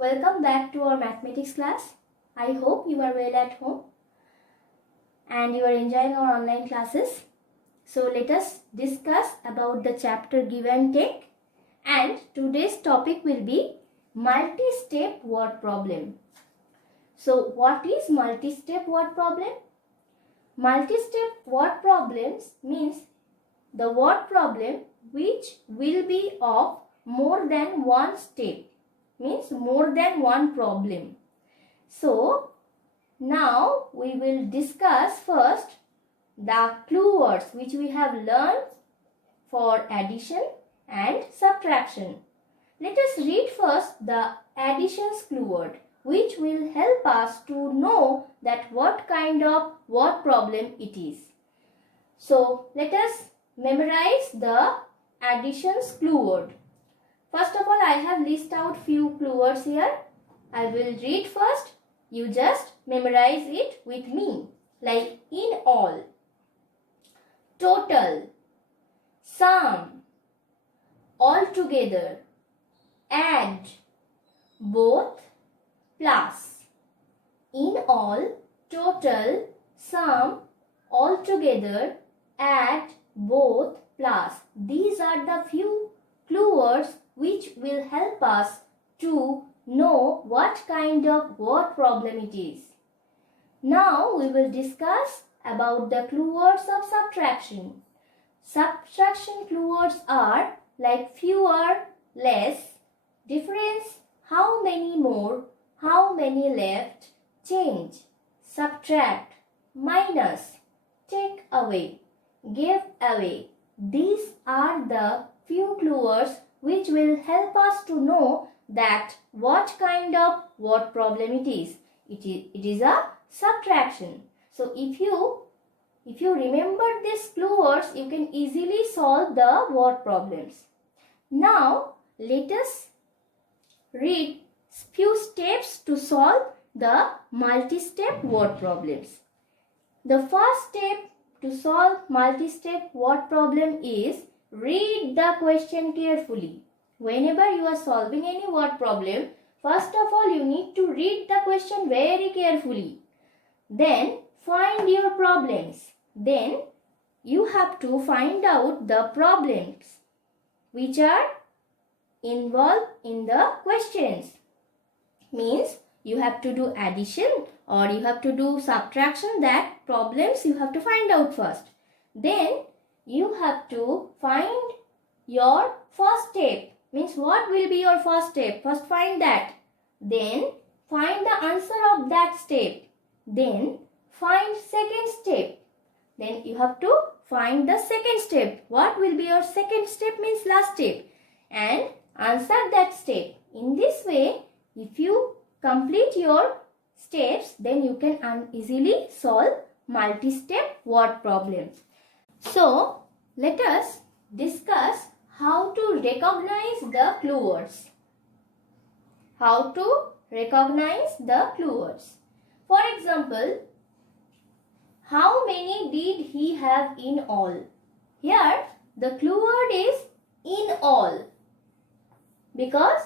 Welcome back to our mathematics class. I hope you are well at home and you are enjoying our online classes. So let us discuss about the chapter Give and Take, and today's topic will be multi-step word problem. So what is multi-step word problem? Multi-step word problems means the word problem which will be of more than one step, means more than one problem. So now we will discuss first the clue words which we have learned for addition and subtraction. Let us read first the additions clue word, which will help us to know that what kind of word problem it is. So let us memorize the additions clue word. First of all, I have listed out few clue words here. I will read first. You just memorize it with me. Like in all, total, sum, altogether, add, both, plus. In all, total, sum, altogether, add, both, plus. These are the few clue words which will help us to know what kind of word problem it is. Now we will discuss about the clue words of subtraction. Subtraction clue words are like fewer, less, difference, how many more, how many left, change, subtract, minus, take away, give away. These are the few clue words which will help us to know that what kind of word problem it is. It is a subtraction. So if you remember these clue words, you can easily solve the word problems. Now let us read few steps to solve the multi-step word problems. The first step to solve multi-step word problem is read the question carefully. Whenever you are solving any word problem, first of all you need to read the question very carefully. Then find your problems. Then you have to find out the problems which are involved in the questions. Means you have to do addition or you have to do subtraction. That problems you have to find out first. Then you have to find your first step. Means what will be your first step? First find that. Then find the answer of that step. Then find second step. Then you have to find the second step. What will be your second step? Means last step. And answer that step. In this way, if you complete your steps, then you can easily solve multi-step word problems. So let us discuss how to recognize the clue words. How to recognize the clue words. For example, how many did he have in all? Here the clue word is in all, because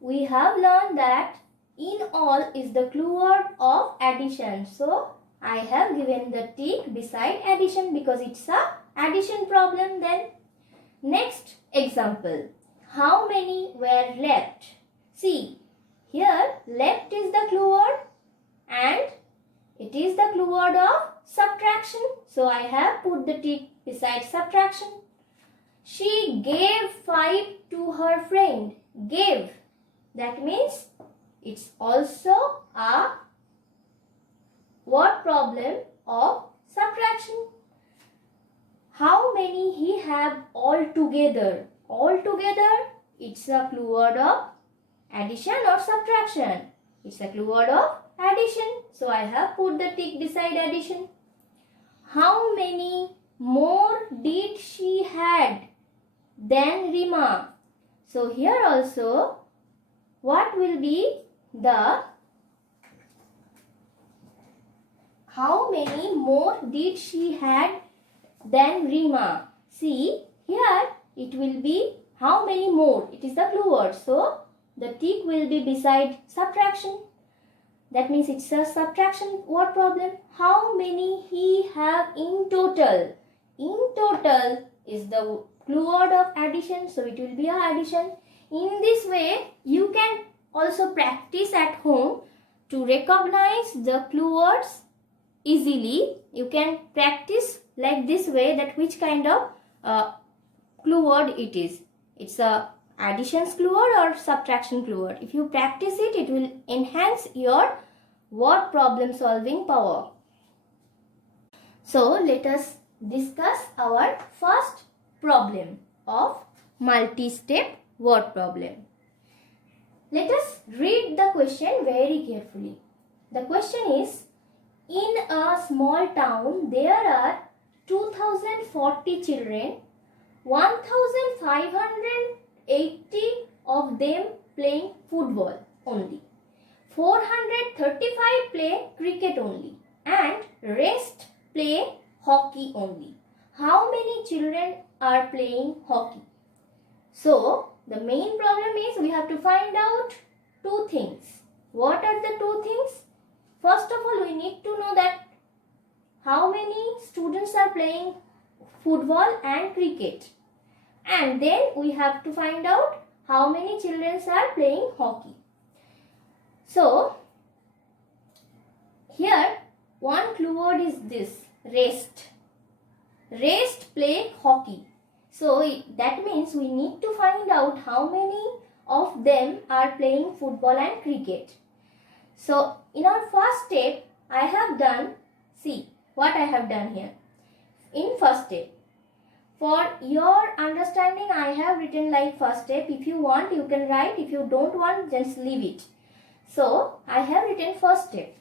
we have learned that in all is the clue word of addition. So I have given the tick beside addition because it's a addition problem. Then next example, how many were left? See, here left is the clue word and it is the clue word of subtraction. So I have put the tick beside subtraction. She gave 5 to her friend. Gave, that means it's also a word problem of subtraction. How many he have altogether? Altogether, it's a clue word of addition or subtraction. It's a clue word of addition. So I have put the tick beside addition. How many more did she had than Rima? So here also, what will be the how many more did she had than Rima? See, here it will be how many more. It is the clue word. So the tick will be beside subtraction. That means it's a subtraction word problem. How many he have in total? In total is the clue word of addition, so it will be a addition. In this way, you can also practice at home to recognize the clue words easily. You can practice like this way, that which kind of clue word it is. It's a addition clue word or subtraction clue word. If you practice it, it will enhance your word problem solving power. So let us discuss our first problem of multi-step word problem. Let us read the question very carefully. The question is, in a small town there are 2040 children, 1580 of them playing football only, 435 play cricket only, and rest play hockey only. How many children are playing hockey? So, the main problem is we have to find out two things. What are the two things? First of all, we need to know that how many students are playing football and cricket. And then we have to find out how many children are playing hockey. So, here one clue word is this, rest. Rest play hockey. So, that means we need to find out how many of them are playing football and cricket. So, in our first step, I have done, see what I have done here. In first step, for your understanding, I have written like first step. If you want, you can write. If you don't want, just leave it. So, I have written first step.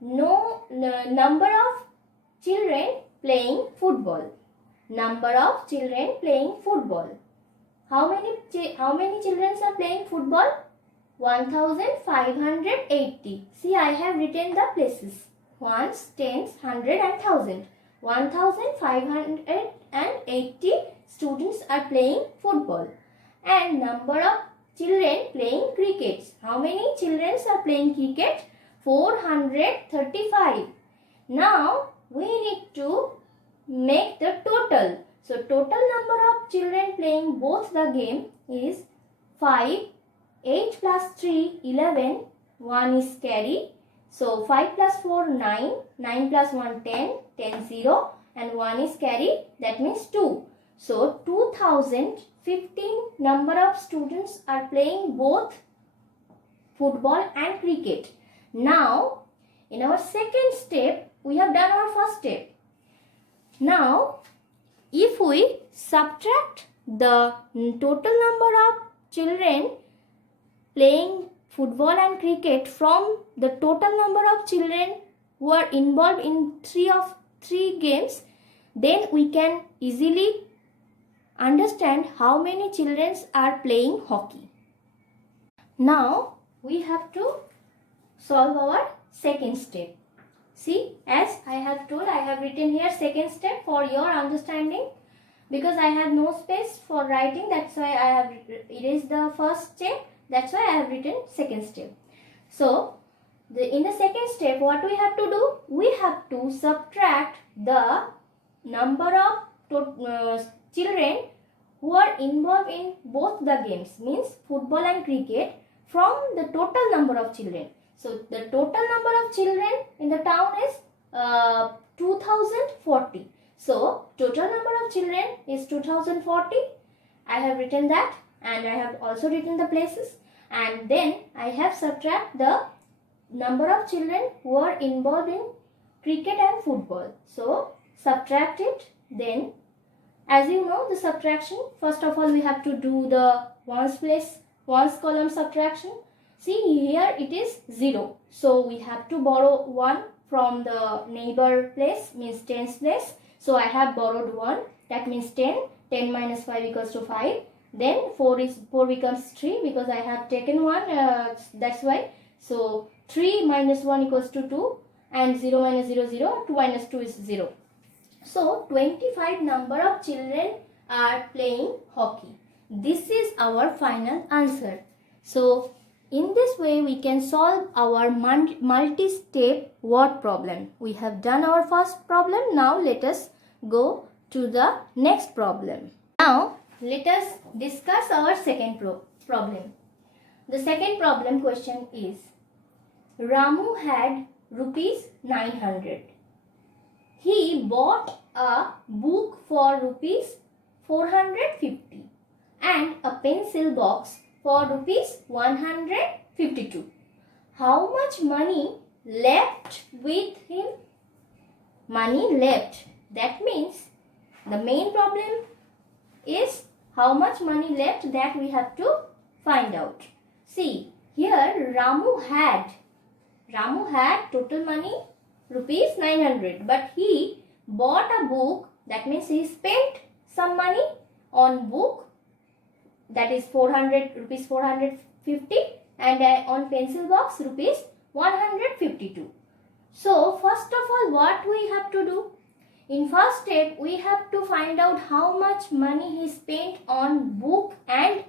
Number of children playing football. Number of children playing football. How many children are playing football? 1580. See, I have written the places. Ones, tens, hundred and thousand. 1580 students are playing football. And number of children playing cricket. How many children are playing cricket? 435. Now, we need to make the total. So, total number of children playing both the game is 5, 8 plus 3, 11, 1 is carry. So, 5 plus 4, 9, 9 plus 1, 10, 10, 0 and 1 is carry, that means 2. So, 2015 number of students are playing both football and cricket. Now, in our second step, we have done our first step. Now, if we subtract the total number of children playing football and cricket from the total number of children who are involved in three games, then we can easily understand how many children are playing hockey. Now, we have to solve our second step. See, as I have told, I have written here second step for your understanding. Because I have no space for writing, that's why I have erased the first step. That's why I have written second step. So, in the second step, what we have to do? We have to subtract the number of children who are involved in both the games, means football and cricket, from the total number of children. So, the total number of children in the town is 2040. So, total number of children is 2040. I have written that, and I have also written the places, and then I have subtract the number of children who are involved in cricket and football. So, subtract it. Then, as you know, the subtraction, first of all we have to do the ones column subtraction. See, here it is 0. So, we have to borrow 1 from the neighbor place, means tens place. So, I have borrowed 1, that means 10. 10 minus 5 equals to 5. Then 4 becomes 3 because I have taken 1, that's why. So, 3 minus 1 equals to 2 and 0 minus 0, 0. 2 minus 2 is 0. So, 25 number of children are playing hockey. This is our final answer. So in this way we can solve our multi-step word problem. We have done our first problem. Now let us go to the next problem. Now let us discuss our second problem. The second problem question is, Ramu had rupees 900. He bought a book for rupees 450 and a pencil box for rupees 152. How much money left with him? Money left. That means the main problem is how much money left, that we have to find out. See, here Ramu had total money rupees 900, but he bought a book, that means he spent some money on book, that is rupees 450, and on pencil box rupees 152. So first of all, what we have to do? In first step, we have to find out how much money he spent on book and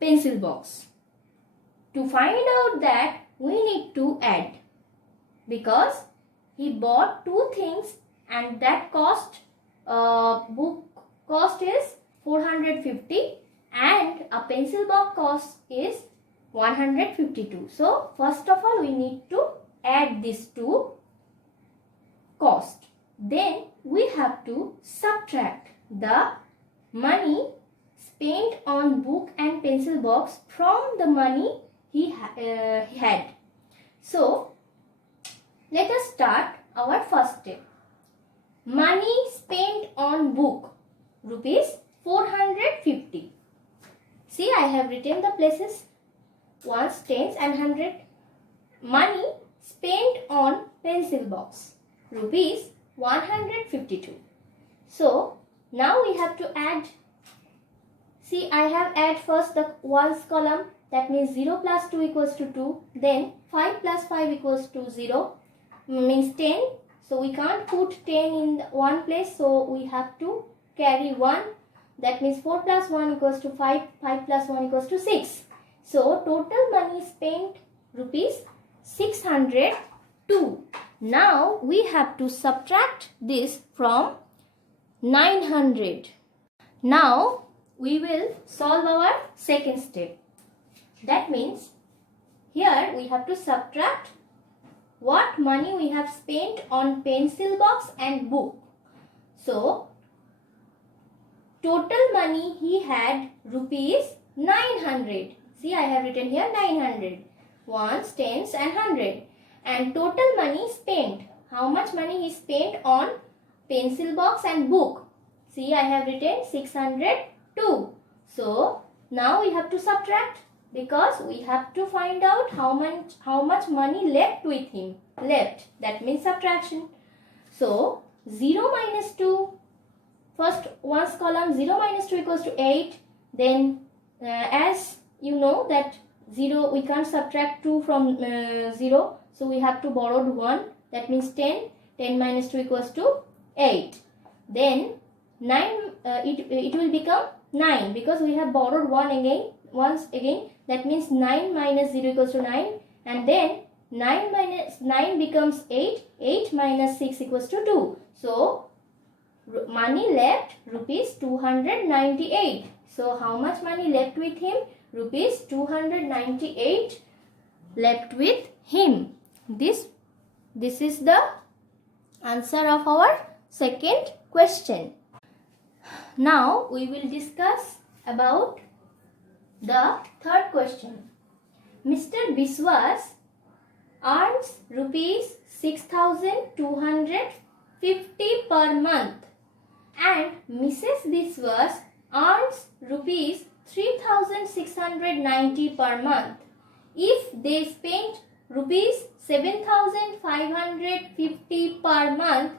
pencil box. To find out that, we need to add, because he bought two things and that cost, book cost is 450 and a pencil box cost is 152. So first of all, we need to add these two cost. Then we have to subtract the money spent on book and pencil box from the money he had. So let us start our first step. Money spent on book rupees 450. See, I have written the places, ones, tens and hundred. Money spent on pencil box rupees 152. So now we have to add. See, I have add first the ones column, that means 0 plus 2 equals to 2. Then 5 plus 5 equals to 0, means 10. So we can't put 10 in one place, so we have to carry 1. That means 4 plus 1 equals to 5, 5 plus 1 equals to 6. So total money spent rupees 602. Now we have to subtract this from 900. Now we will solve our second step. That means here we have to subtract what money we have spent on pencil box and book. So total money he had rupees 900. See, I have written here 900. Ones, tens and hundred. And total money spent. How much money he spent on pencil box and book? See, I have written 602. So now we have to subtract, because we have to find out how much money left with him. Left, that means subtraction. So 0 minus 2. First ones column, 0 minus 2 equals to 8. Then as you know that 0, we can't subtract 2 from 0. So we have to borrow 1. That means 10. 10 minus 2 equals to 8. Then 9, it will become 9, because we have borrowed 1 again. Once again, that means 9 minus 0 equals to 9. And then 9 minus 9 becomes 8. 8 minus 6 equals to 2. So money left rupees 298. So how much money left with him? Rupees 298 left with him. This is the answer of our second question. Now we will discuss about the third question. Mr. Biswas earns rupees 6,250 per month and Mrs. Biswas earns rupees 3,690 per month. If they spent rupees 7,550 per month,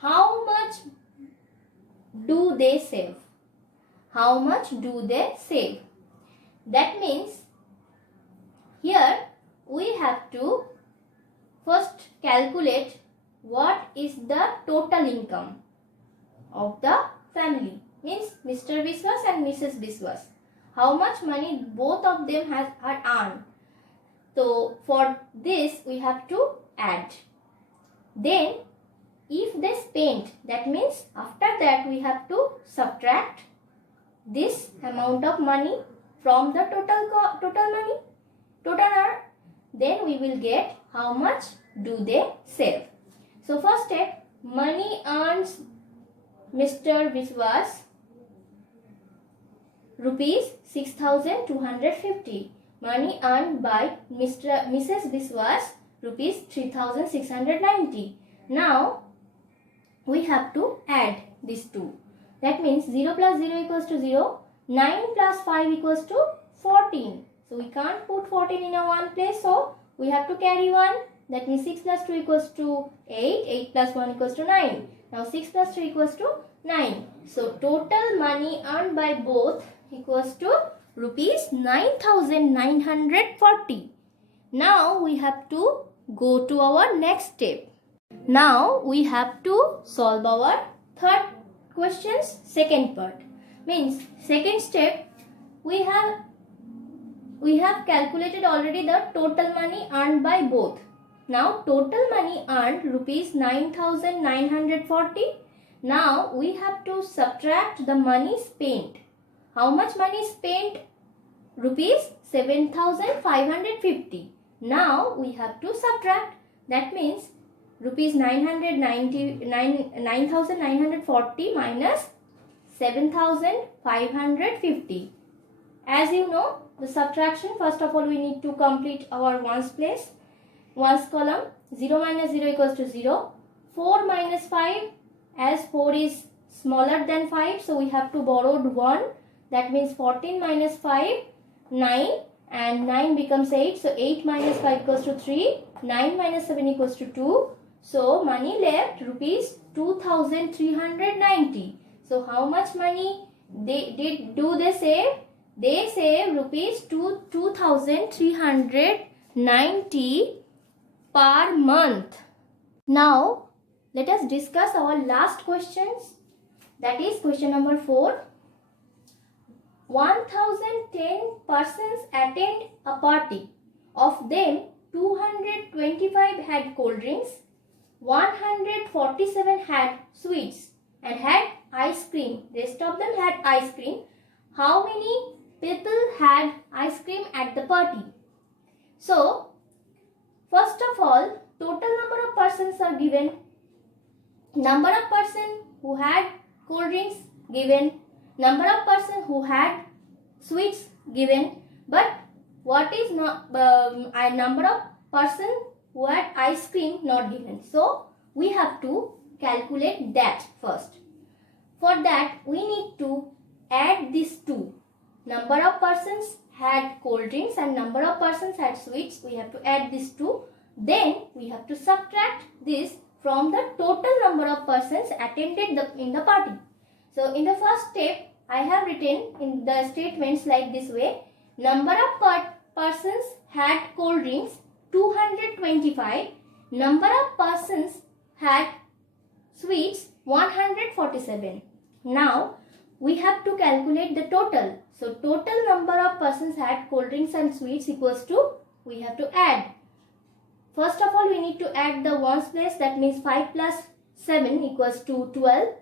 how much do they save? How much do they save? That means here we have to first calculate what is the total income of the family, means Mr. Biswas and Mrs. Biswas. how much money both of them had earned. So for this we have to add. Then if they spent, that means after that we have to subtract this amount of money from the total money, total earn. Then we will get how much do they save. So first step, money earns Mr. Biswas rupees 6,250. Money earned by Mrs. Biswas rupees 3,690. Now we have to add these two. That means 0 plus 0 equals to 0. 9 plus 5 equals to 14. So we can't put 14 in a one place. So we have to carry 1. That means 6 plus 2 equals to 8. 8 plus 1 equals to 9. Now 6 plus 3 equals to 9. So total money earned by both equals to rupees 9,940. Now we have to go to our next step. Now we have to solve our third question's second part. Means second step, we have calculated already the total money earned by both. Now total money earned rupees 9,940. Now we have to subtract the money spent. How much money spent? Rupees 7,550. Now we have to subtract. That means rupees 9,940 minus 7,550. As you know, the subtraction, first of all we need to complete our ones place. Ones column, 0 minus 0 equals to 0. 4 minus 5, as 4 is smaller than 5, so we have to borrow 1. That means 14 minus 5, 9, and 9 becomes 8. So 8 minus 5 equals to 3. 9 minus 7 equals to 2. So money left rupees 2,390. So how much money they save? They save rupees 2,390 per month. Now let us discuss our last questions. That is question number 4. 1,010 persons attend a party. Of them, 225 had cold drinks, 147 had sweets and had ice cream. Rest of them had ice cream. How many people had ice cream at the party? So, first of all, total number of persons are given. Number of persons who had cold drinks given. Number of persons who had sweets given. But what is not a number of persons who had ice cream not given. So we have to calculate that first. For that we need to add these two. Number of persons had cold drinks and number of persons had sweets. We have to add these two. Then we have to subtract this from the total number of persons attended in the party. So in the first step, I have written in the statements like this way. Number of persons had cold drinks 225. Number of persons had sweets 147. Now we have to calculate the total. So total number of persons had cold drinks and sweets equals to, we have to add. First of all we need to add the ones place. That means 5 plus 7 equals to 12.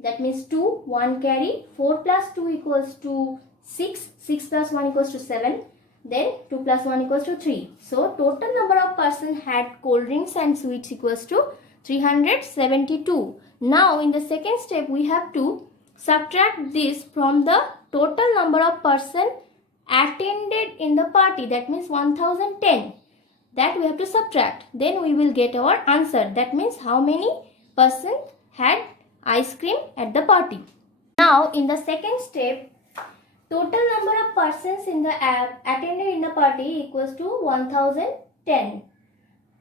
That means 2, 1 carry. 4 plus 2 equals to 6. 6 plus 1 equals to 7. Then 2 plus 1 equals to 3. So total number of persons had cold drinks and sweets equals to 372. Now in the second step we have to subtract this from the total number of persons attended in the party. That means 1010. That we have to subtract. Then we will get our answer. That means how many persons had ice cream at the party. Now in the second step, total number of persons in the attended in the party equals to 1010.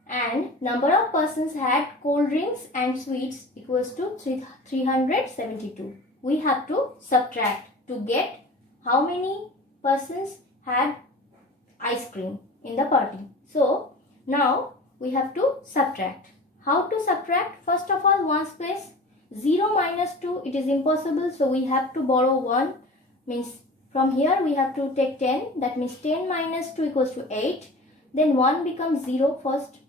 And number of persons had cold drinks and sweets equals to 372. We have to subtract to get how many persons had ice cream in the party. So now we have to subtract. How to subtract? First of all, ones place. 0 minus 2, it is impossible. So we have to borrow 1. Means From here we have to take 10. That means 10 minus 2 equals to 8. Then 1 becomes 0 first.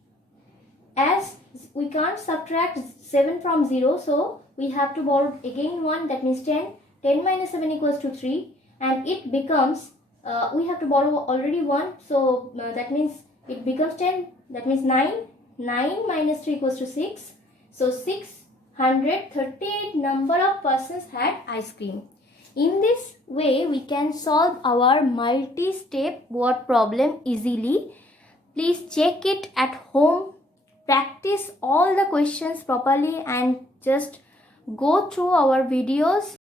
As we can't subtract 7 from 0, so we have to borrow again 1. That means 10. 10 minus 7 equals to 3. And it becomes, we have to borrow already 1. So that means it becomes 10. That means 9. 9 minus 3 equals to 6. So 638 number of persons had ice cream. In this way, we can solve our multi-step word problem easily. Please check it at home. Practice all the questions properly and just go through our videos.